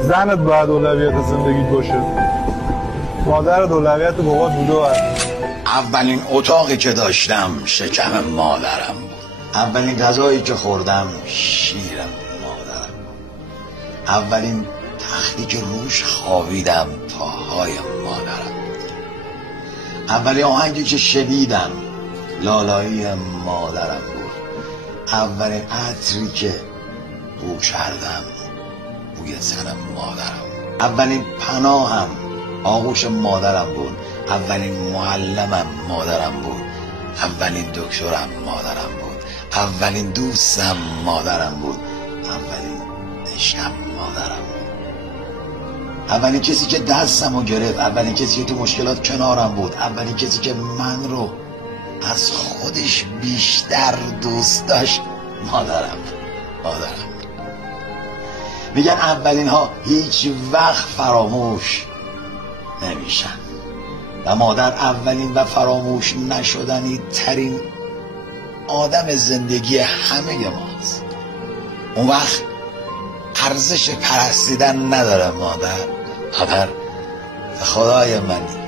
زنت باید اولویت زندگیت باشه. مادرت اولویت بابات بوده. اولین اتاقی که داشتم شکم مادرم بود. اولین غذایی که خوردم شیرم مادرم بود. اولین تختی که روش خوابیدم پاهای مادرم بود. اولین آهنگی که شنیدم لالایی مادرم بود. اولین عطری که بو کردم بوی تن مادرم. اولین پناهم آغوش مادرم بود. اولین معلمم مادرم بود. اولین دکترم مادرم بود. اولین دوستم مادرم بود. اولین عشقم مادرم بود. اولین کسی که دستمو گرفت. اولین کسی که تو مشکلات کنارم بود. اولین کسی که من رو از خودش بیشتر دوست داشت مادرم. میگن اولین ها هیچ وقت فراموش نمیشن و مادر اولین و فراموش نشدنی ترین آدم زندگی همه ماست. اون وقت ارزش پرستیدن نداره. مادر خدای منی.